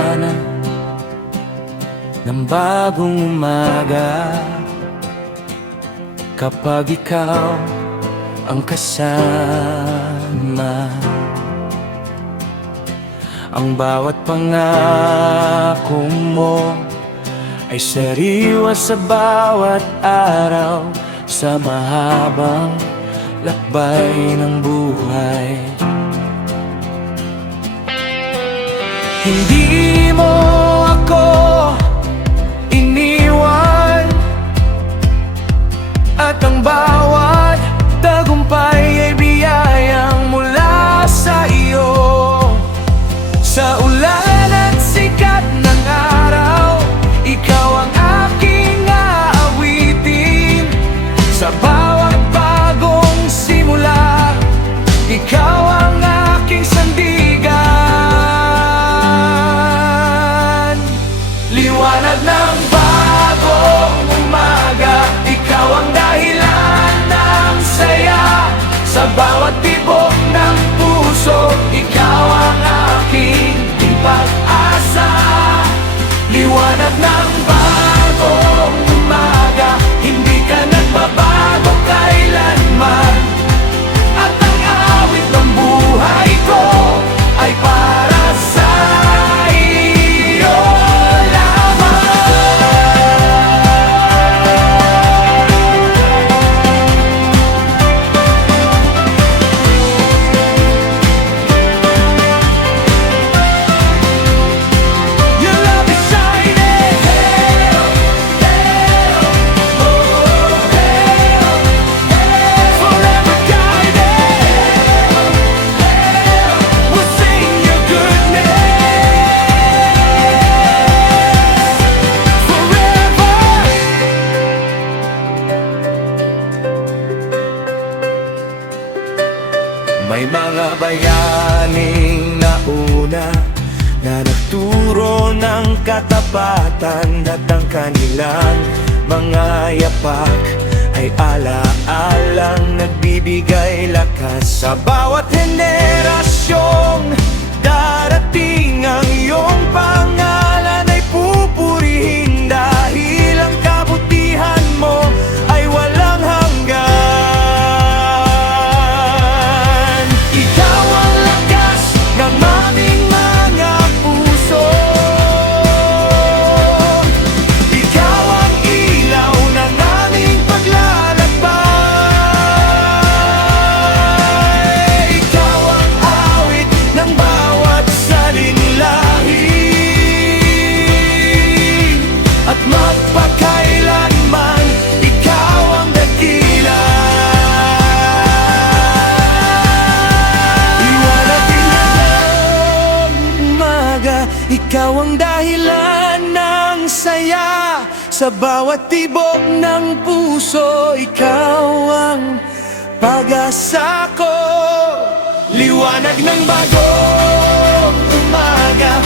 liwanag ng bagong umaga. Kapag ikaw ang kasama, ang bawat pangako mo ay sariwa sa bawat araw, sa mahabang lakbay ng buhay. Hindi mo ako iniwan, at ang bawat tagumpay ay biyayang mula sa iyo. Sa ulan at sikat ng araw, ikaw ang aking aawitin. Sa bawat bagong simula, ikaw ang aking sandigan. Liwanag ng bagong umaga, ikaw ang dahilan ng saya. Sa bawat tibok ng puso, ikaw ang aking pag-asa. Liwanag ng bagong umaga, hindi ka nagbabago kailanman. At ang awit ng buhay ko ay para sa iyo May mga bayaning nauna na nagturo ng katapatan, at ang kanilang mga yapak ay ala-alang nagbibigay lakas. Sa bawat henerasyong darating, ang iyong pangalan ay pupurihin, dahil ang kabutihan mo ay walang hanggan. Magpakailanman, ikaw ang dakila. Liwanag ng umaga, ikaw ang dahilan ng saya. Sa bawat tibok ng puso, ikaw ang pag-asa ko. Liwanag ng bagong umaga,